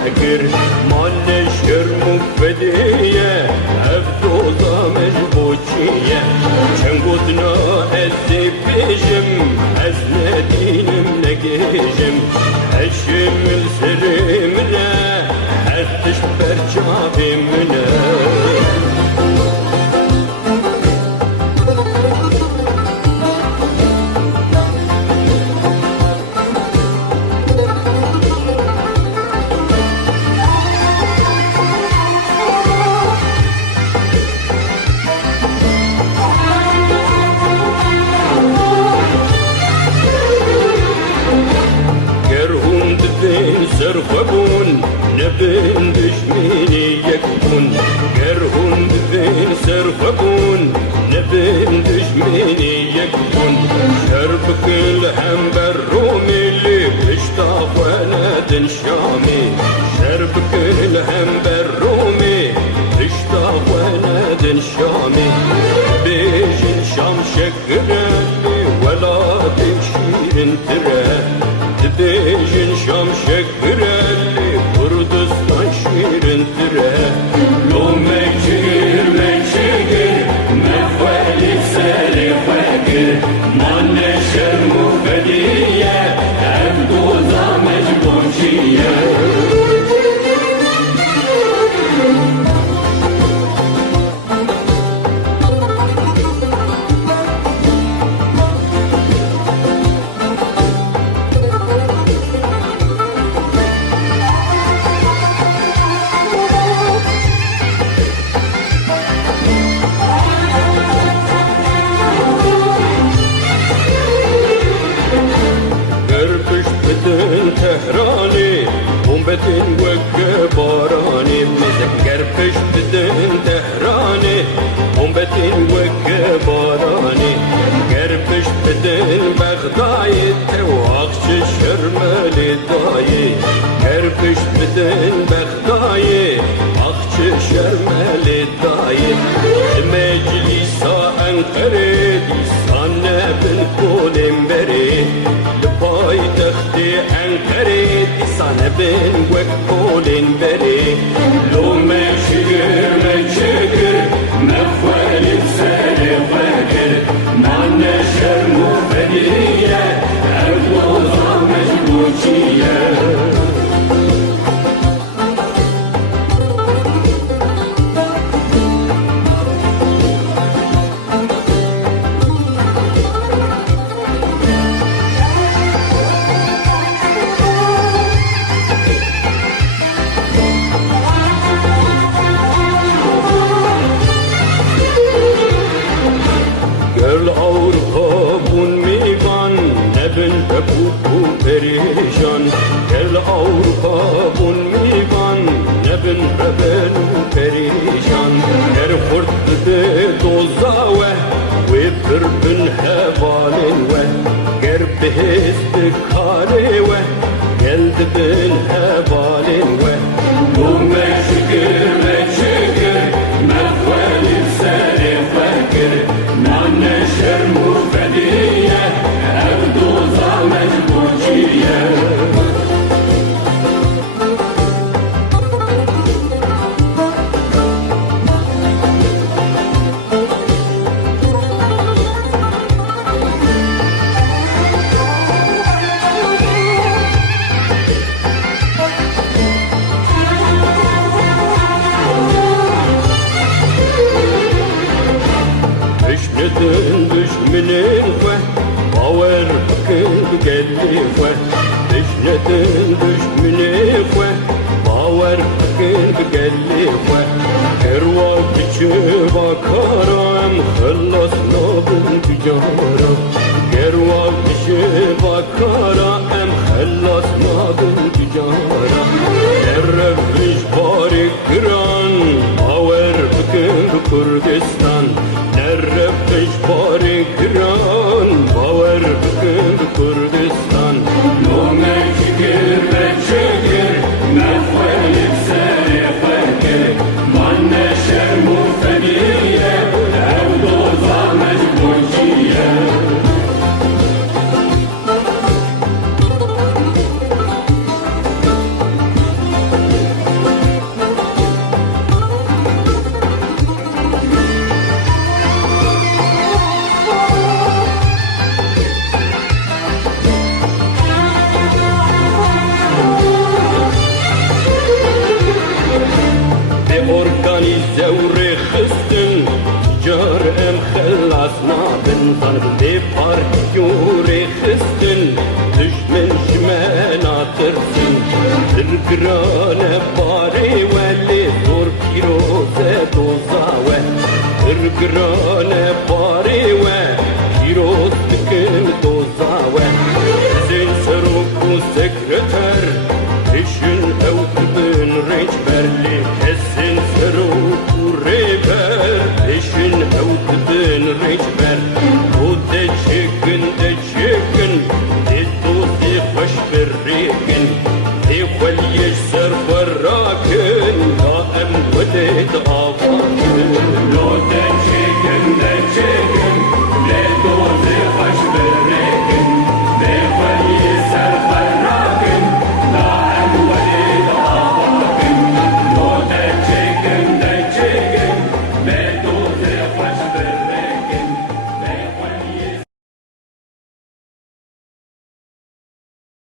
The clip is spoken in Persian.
فقر مال شرم فدیه افدوزا مجبوچیه چنگوتنا از بیجم از ندینم نگیجم هشم السرمنا هتش برجابي منه سرخبون نبين دشميني يكون قرهم بين سرخبون نبين دشميني يكون شربك الهم بالرومي اللي بشطاف وانا تنشامي شربك الهم بالرومي بشطاف وانا تنشامي بيجن شام شكراني ولا تمشي انترى بيجن شام شكرالي كردستان شيرين ترى لو مجير مفوالي سالي فاكر ما نشر مفدية أبدوزا مجبوشية تهراني ومبتن وكباراني مذكر فش بدن تهراني ومبتن وكباراني قربش بدن بغداي تواقش شرمالي داي قربش بدن بغداي اقش شرمالي داي مجلسا انقرد سانه بالكل مبري لباي تختي انقرد سانه بالكل مبري لو مشكر مفوال سالي فاكر معنا شرم وفدية أبوظة مجبوشية perişan gel Avrupa bun mivan nebin rebel perişan her furt de doza ve birbin hevalin ve ger behest kare ve geldi bin hevalin ve bu meşgir mefvalin sari fakir manne şermu fediye evduza mecbuciye düşmenin ve baver bakıp geldi ve düşmenin düşmenin ve baver bakıp geldi ve kerva biçi bakaram hıllas nabın tücara kerva biçi bakaram hıllas nabın tücara errefiş barik kıran baver bakıp Kurdistan نرفش باری کران باور بکن کردستان نومه چگر و چگر مفولی سری فکر من شرم و فدیه او دوزا مجبوشیه دور خستن جار ام خلصنا بنطن ببار يوري خستن دشمن شمانا ترسن القران باري واللي زور كيروزة دوزاوة القران باري